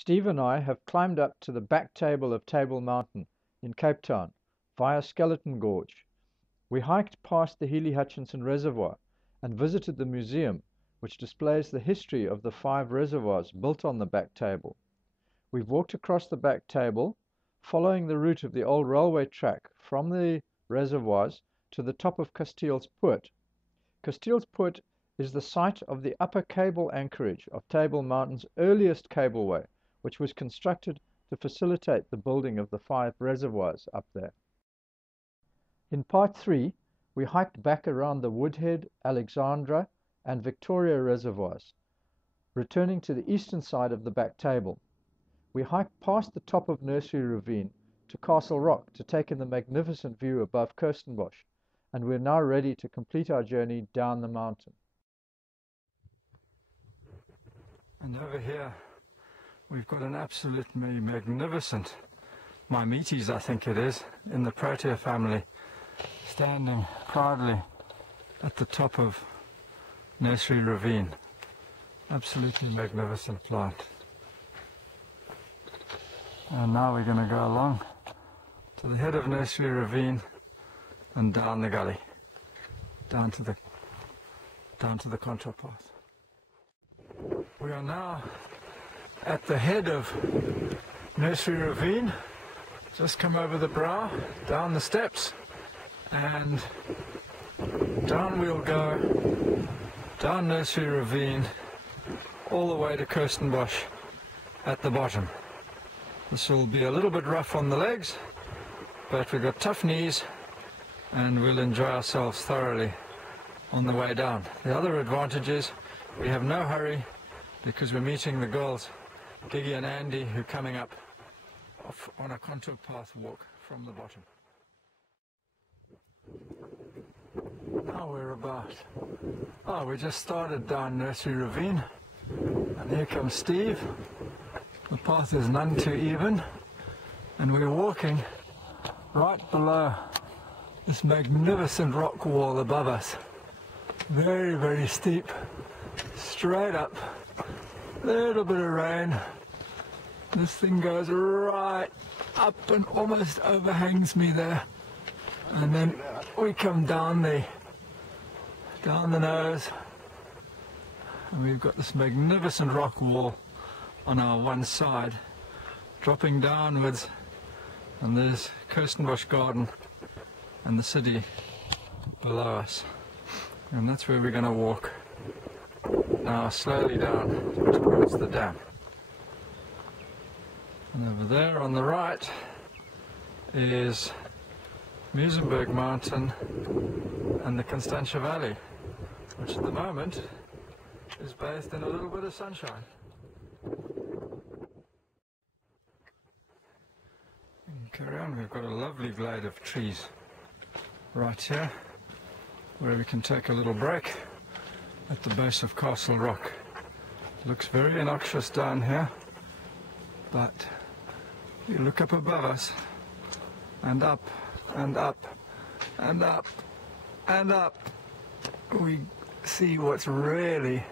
Steve and I have climbed up to the back table of Table Mountain in Cape Town via Skeleton Gorge. We hiked past the Healy Hutchinson Reservoir and visited the museum, which displays the history of the 5 reservoirs built on the back table. We've walked across the back table, following the route of the old railway track from the reservoirs to the top of Casteel's Poort. Casteel's Poort is the site of the upper cable anchorage of Table Mountain's earliest cableway, which was constructed to facilitate the building of the 5 reservoirs up there. In part 3, we hiked back around the Woodhead, Alexandra, and Victoria reservoirs, returning to the eastern side of the back table. We hiked past the top of Nursery Ravine to Castle Rock to take in the magnificent view above Kirstenbosch, and we're now ready to complete our journey down the mountain. And over here we've got an absolutely magnificent Mimetes, I think it is, in the Protea family, standing proudly at the top of Nursery Ravine. Absolutely magnificent plant. And now we're going to go along to the head of Nursery Ravine and down the gully, down to the contour path. We are now at the head of Nursery Ravine. Just come over the brow, down the steps, and down we'll go, down Nursery Ravine, all the way to Kirstenbosch at the bottom. This will be a little bit rough on the legs, but we've got tough knees and we'll enjoy ourselves thoroughly on the way down. The other advantage is we have no hurry because we're meeting the girls, Giggy and Andy, who are coming up on a contour path walk from the bottom. Now we're about, we just started down Nursery Ravine, and here comes Steve. The path is none too even, and we're walking right below this magnificent rock wall above us. Very, very steep, straight up, little bit of rain. This thing goes right up and almost overhangs me there, and then we come down the nose, and we've got this magnificent rock wall on our one side, dropping downwards, and there's Kirstenbosch Garden and the city below us, and that's where we're going to walk now slowly down towards the dam. And over there on the right is Muizenberg Mountain and the Constantia Valley, which at the moment is bathed in a little bit of sunshine. Carry on, we've got a lovely glade of trees right here where we can take a little break at the base of Castle Rock. It looks very innocuous down here, but you look up above us and up and up and up and up, we see what's really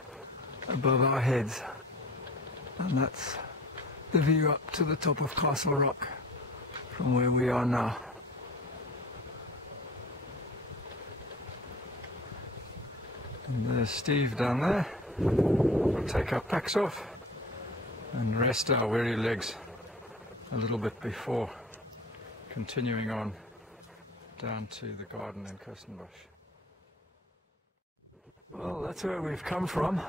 above our heads, and that's the view up to the top of Castle Rock from where we are now. And there's Steve down there. We'll take our packs off and rest our weary legs a little bit before continuing on down to the garden in Kirstenbosch. Well, that's where we've come from,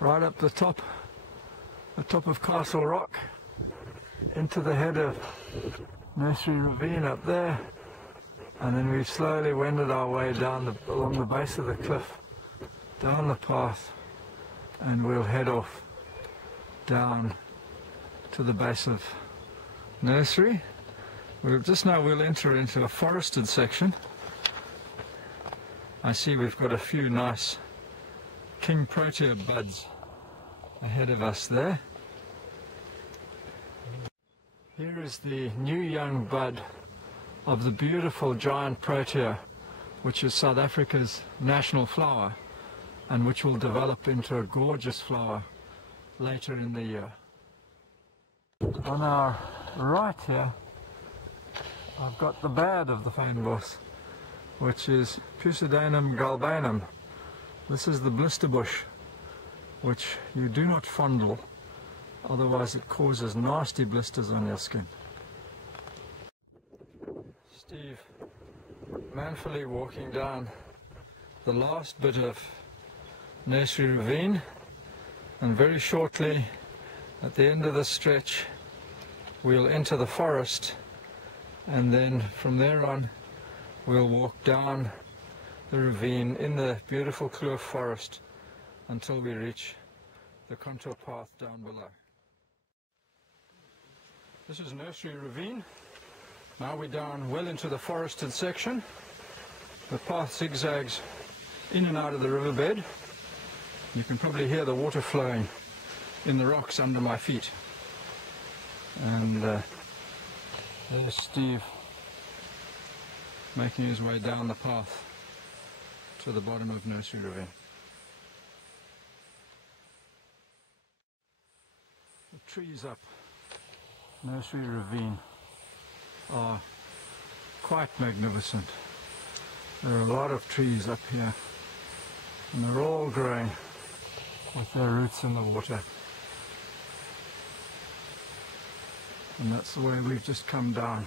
right up the top of Castle Rock, into the head of Nursery Ravine up there, and then we've slowly wended our way down along the base of the cliff, down the path, and we'll head off down to the base of Nursery. We'll enter into a forested section. I see we've got a few nice King Protea buds ahead of us there. Here is the new young bud of the beautiful giant Protea, which is South Africa's national flower, and which will develop into a gorgeous flower later in the year. On our right here, I've got the bad of the fynbos, which is Pusidanum galbanum. This is the blister bush, which you do not fondle, otherwise it causes nasty blisters on your skin. Steve manfully walking down the last bit of Nursery Ravine, and very shortly at the end of the stretch we'll enter the forest, and then from there on we'll walk down the ravine in the beautiful Kloof forest until we reach the contour path down below. This is Nursery Ravine. Now we're down well into the forested section. The path zigzags in and out of the riverbed. You can probably hear the water flowing in the rocks under my feet. And there's Steve making his way down the path to the bottom of Nursery Ravine. The trees up Nursery Ravine are quite magnificent. There are a lot of trees up here, and they're all growing with their roots in the water. And that's the way we've just come down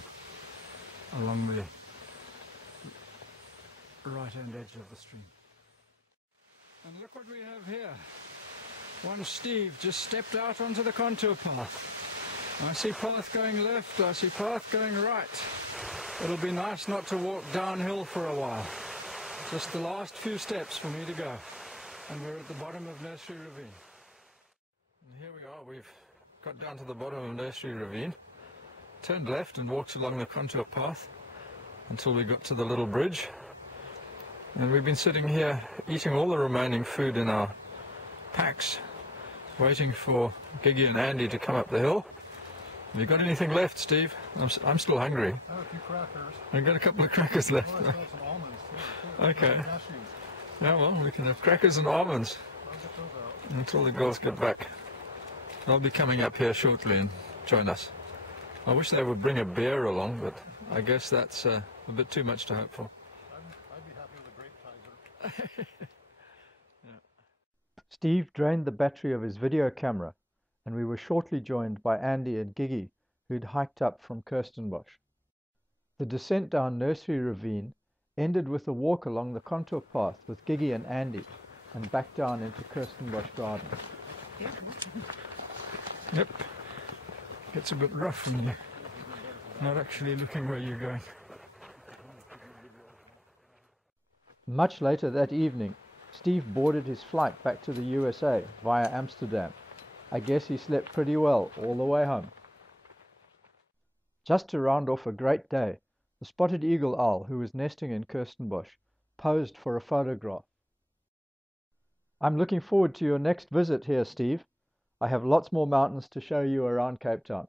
along the right-hand edge of the stream. And look what we have here. One Steve just stepped out onto the contour path. I see path going left, I see path going right. It'll be nice not to walk downhill for a while. Just the last few steps for me to go. And we're at the bottom of Nursery Ravine. And here we are, we've got down to the bottom of Nursery Ravine, turned left and walked along the contour path until we got to the little bridge. And we've been sitting here eating all the remaining food in our packs, waiting for Giggy and Andy to come up the hill. Have you got anything left, Steve? I'm still hungry. I have a few crackers. I've got a couple of crackers left. Oh, I've got some almonds too. Okay. Cashews. Yeah, well, we can have crackers and almonds I'll get those out. until the girls get back. They'll be coming up here shortly and join us. I wish they would bring a beer along, but I guess that's a bit too much to hope for. I'd be happy with a grape tiger. Steve drained the battery of his video camera, and we were shortly joined by Andy and Giggy, who'd hiked up from Kirstenbosch. The descent down Nursery Ravine ended with a walk along the contour path with Giggy and Andy, and back down into Kirstenbosch Garden. Yep. Gets a bit rough when you're not actually looking where you're going. Much later that evening, Steve boarded his flight back to the USA via Amsterdam. I guess he slept pretty well all the way home. Just to round off a great day, the spotted eagle owl, who was nesting in Kirstenbosch, posed for a photograph. I'm looking forward to your next visit here, Steve. I have lots more mountains to show you around Cape Town.